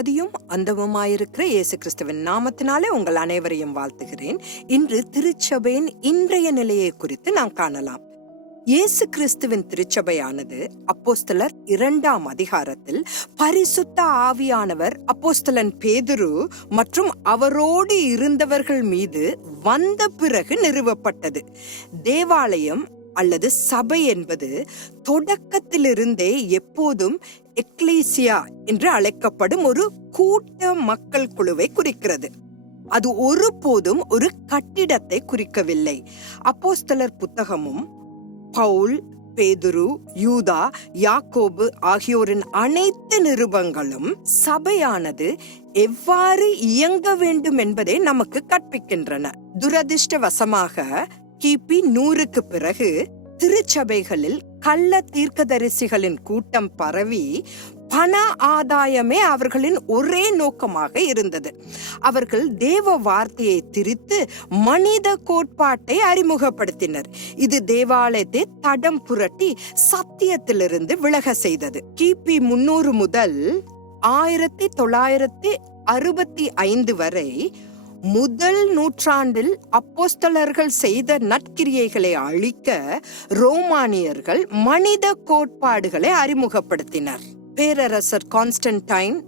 ஆதியும் அந்தமுமாயிருக்கிற இயேசு கிறிஸ்துவின் நாமத்தினாலே உங்கள் அனைவரையும் வாழ்த்துகிறேன். இன்று திருச்சபையின் இன்றைய நிலையை குறித்து நாம் காணலாம். இயேசு கிறிஸ்துவின் திருச்சபையானது அப்போஸ்தலர் இரண்டாம் அதிகாரத்தில் பரிசுத்த ஆவியானவர் அப்போஸ்தலன் பேதுரு மற்றும் அவரோடு இருந்தவர்கள் மீது வந்த பிறகு நிறுவப்பட்டது. தேவாலயம் அல்லது சபை என்பது தொடக்கத்திலிருந்தே எப்போதும் எக்லீசியா என்று அழைக்கப்படும் ஒரு கூட்ட மக்கள் குழுவை குறிக்கிறது. அது ஒருபோதும் ஒரு கட்டிடத்தை குறிக்கவில்லை. அப்போஸ்தலர் புத்தகமும் பவுல் பேதுரு யூதா யாக்கோபு ஆகியோரின் அனைத்து நிருபங்களும் சபையானது எவ்வாறு இயங்க வேண்டும் என்பதை நமக்கு கற்பிக்கின்றன. துரதிர்ஷ்டவசமாக கிபி நூறுக்கு பிறகு திருச்சபைகளில் கள்ள தீர்க்கதரிசிகளின் கூட்டம் பரவி பண ஆதாயமே அவர்களின் ஒரே நோக்கமாக இருந்தது. அவர்கள் தேவ வார்த்தையை திரித்து மனித கோட்பாட்டை அறிமுகப்படுத்தினர். இது தேவாலயத்தை தடம் புரட்டி சத்தியத்திலிருந்து விலக செய்தது. கிபி முன்னூறு முதல் ஆயிரத்தி தொள்ளாயிரத்தி அறுபத்தி ஐந்து வரை முதல் நூற்றாண்டில் அப்போஸ்தலர்கள் செய்த நற்கிரியைகளை அழிக்க ரோமானியர்கள் மனித கோட்பாடுகளை அறிமுகப்படுத்தினர். பேரரசர் கான்ஸ்டன்டைன்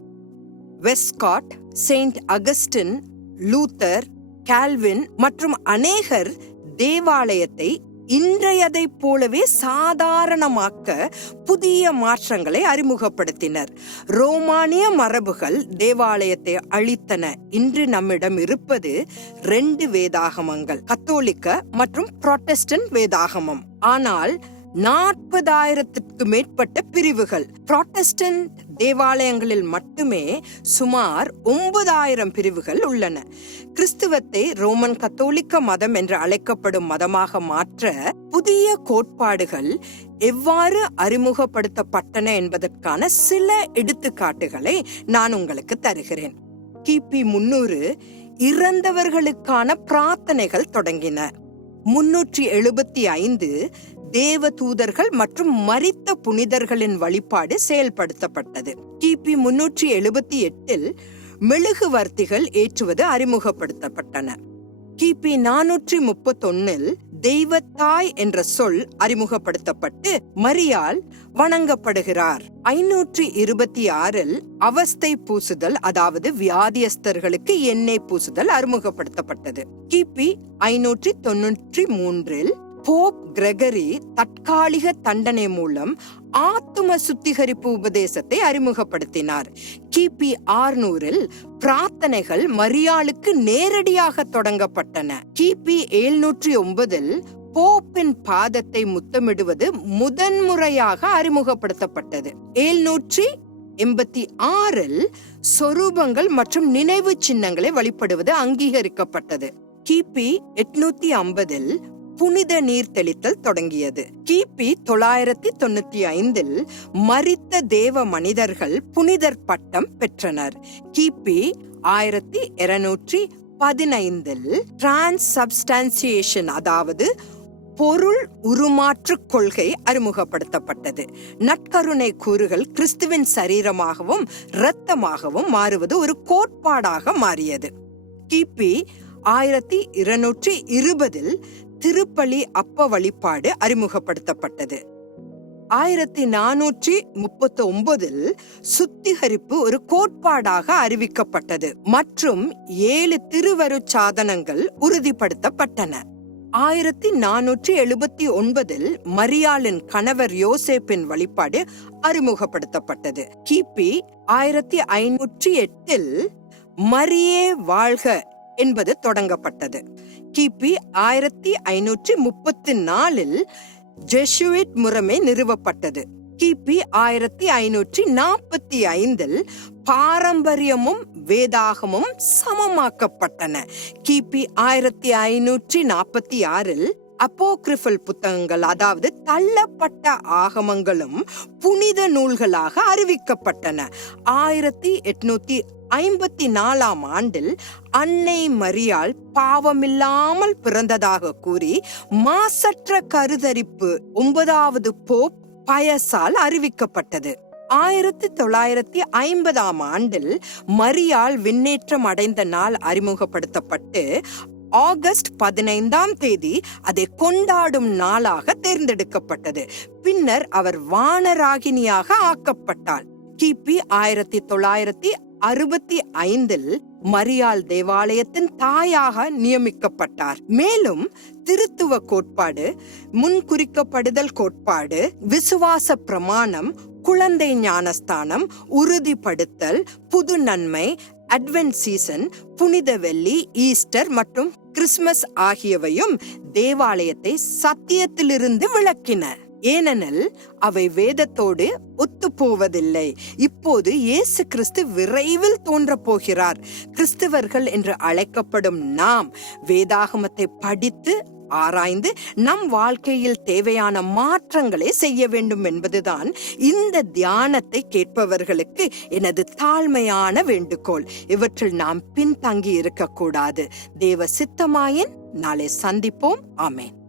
வெஸ்காட் செயின்ட் அகஸ்டின் லூத்தர் கால்வின் மற்றும் அநேகர் தேவாலயத்தை இன்றையதைப் போலவே சாதாரணமாக்க புதிய மாற்றங்களை அறிமுகப்படுத்தினர். ரோமானிய மரபுகள் தேவாலயத்தை அழித்தன. இன்று நம்மிடம் இருப்பது ரெண்டு வேதாகமங்கள் கத்தோலிக்க மற்றும் புரொட்டஸ்டன்ட் வேதாகமம். ஆனால் நாற்பதாயிரத்திற்கு மேற்பட்ட பிரிவுகள் புரொட்டஸ்டன்ட் தேவாலயங்களில் மட்டுமே சுமார் ஒன்பதாயிரம் பிரிவுகள் உள்ளன. கிறிஸ்துவத்தை ரோமன் கத்தோலிக்க மதம் என்று அழைக்கப்படும் மதமாக மாற்ற புதிய கோட்பாடுகள் எவ்வாறு அறிமுகப்படுத்தப்பட்டன என்பதற்கான சில எடுத்துக்காட்டுகளை நான் உங்களுக்கு தருகிறேன். கிபி முன்னூறு இறந்தவர்களுக்கான பிரார்த்தனைகள் தொடங்கின. முன்னூற்றி எழுபத்தி ஐந்து தேவ தூதர்கள் மற்றும் மரித்த புனிதர்களின் வழிபாடு செயல்படுத்தப்பட்டது. கிபி முன்னூற்றி எழுபத்தி எட்டில் மெழுகுவர்த்திகள் ஏற்றுவது அறிமுகப்படுத்தப்பட்டன. கிபி நானூற்றி முப்பத்தொன்னில் தெய்வத்தாய் என்ற சொல் அறிமுகப்படுத்தப்பட்டு மரியால் வணங்கப்படுகிறார். ஐநூற்றி இருபத்தி ஆறில் அவஸ்தை பூசுதல் அதாவது வியாதியஸ்தர்களுக்கு எண்ணெய் பூசுதல் அறிமுகப்படுத்தப்பட்டது. கிபி ஐநூற்றி தொன்னூற்றி மூன்றில் போப் கிரெகரி தற்காலிக தண்டனை மூலம் ஆத்தும சுத்திகரிப்பு உபதேசத்தை அறிமுகப்படுத்தினார். கிபி ஆறுநூறில் பிரார்த்தனைகள் மரியாளுக்கு நேரடியாக தொடங்கப்பட்டன. கிபி எழுநூற்றி ஒன்பதில் போப்பின் பாதத்தை முத்தமிடுவது முதன்முறையாக அறிமுகப்படுத்தப்பட்டது. எழுநூற்றி எண்பத்தி ஆறில் சொரூபங்கள் மற்றும் நினைவு சின்னங்களை வழிபடுவது அங்கீகரிக்கப்பட்டது. கிபி எட்நூத்தி ஐம்பதில் புனித நீர் தெளித்தல் தொடங்கியது. கிபி தொள்ளாயிரத்தி தொண்ணூத்தி ஐந்தில் மறித்த தேவ மனிதர்கள் புனிதர் பட்டம் பெற்றனர். கிபி ஆயிரத்தி இருநூற்றி பதினைந்தில் டிரான்ஸ் சப்ஸ்டான்சியேஷன் அதாவது பொருள் உருமாற்று கொள்கை அறிமுகப்படுத்தப்பட்டது. நட்கருணை கூறுகள் கிறிஸ்துவின் சரீரமாகவும் இரத்தமாகவும் மாறுவது ஒரு கோட்பாடாக மாறியது. கிபி ஆயிரத்தி இருநூற்றி இருபதில் திருப்பலி அப்ப வழிபாடு அறிமுகப்படுத்தப்பட்டது. ஆயிரத்தி நானூற்றி முப்பத்தி ஒன்பதில் சுத்திகரிப்பு ஒரு கோட்பாடாக அறிவிக்கப்பட்டது. மற்றும் ஏழு திருவரு சாதனங்கள் உறுதிப்படுத்தப்பட்டன. ஆயிரத்தி நானூற்றி எழுபத்தி ஒன்பதில் மரியாளின் கணவர் யோசேப்பின் வழிபாடு அறிமுகப்படுத்தப்பட்டது. கிபி ஆயிரத்தி ஐநூற்றி எட்டில் மரியே வாழ்க என்பது தொடங்கப்பட்டது. கிபி ஆயிரத்தி ஐநூற்றி முப்பத்தி நாலில் ஜெஷுவிட் முறைமை நிறுவப்பட்டது. கிபி ஆயிரத்தி ஐநூற்றி நாற்பத்தி ஐந்தில் பாரம்பரியமும் வேதாகமும் சமமாக்கப்பட்டன. கிபி ஆயிரத்தி ஐநூற்றி நாற்பத்தி ஆறில் அப்போக்ரிஃபல் புத்தகங்கள் அதாவது தள்ளப்பட்ட ஆகமங்களும் புனித நூல்களாக அறிவிக்கப்பட்டன. ஆயிரத்தி எட்நூத்தி ஐம்பத்தி நாலாம் ஆண்டில் அன்னை மரியாள் பாவமில்லாமல் பிறந்ததாக கூறி மாசற்ற கருதரிப்பு ஒன்பதாவது போப் பயசால் அறிவிக்கப்பட்டது. ஆயிரத்தி தொள்ளாயிரத்தி ஐம்பதாம் ஆண்டில் மரியால் விண்ணேற்றம் அடைந்த நாள் அறிமுகப்படுத்தப்பட்டு ஆகஸ்ட் பதினைந்தாம் தேதி அதை கொண்டாடும் நாளாக தேர்ந்தெடுக்கப்பட்டது. பின்னர் அவர் வானராகினியாக ஆக்கப்பட்டார். கிபி ஆயிரத்தி தொள்ளாயிரத்தி அறுபத்தி ஐந்தில் மரியாள் தேவாலயத்தின் தாயாக நியமிக்கப்பட்டார். மேலும் திருத்துவ கோட்பாடு முன்குறிக்கப்படுதல் கோட்பாடு விசுவாச பிரமாணம் குழந்தை ஞானஸ்தானம் உறுதிப்படுத்தல் புது நன்மை அட்வென்ட் சீசன் புனித வெள்ளி ஈஸ்டர் மற்றும் கிறிஸ்மஸ் ஆகியவையும் தேவாலயத்தை சத்தியத்திலிருந்து விளக்கின. ஏனெனில் அவை வேதத்தோடு ஒத்துப்போவதில்லை. இப்போது இயேசு கிறிஸ்து விரைவில் தோன்றப் போகிறார். கிறிஸ்தவர்கள் என்று அழைக்கப்படும் நாம் வேதாகமத்தை படித்து ஆராய்ந்து நம் வாழ்க்கையில் தேவையான மாற்றங்களை செய்ய வேண்டும் என்பதுதான் இந்த தியானத்தை கேட்பவர்களுக்கு எனது தாழ்மையான வேண்டுகோள். இவற்றில் நாம் பின்தங்கி இருக்கக்கூடாது. தேவ சித்தமாயின் நாளை சந்திப்போம். ஆமேன்.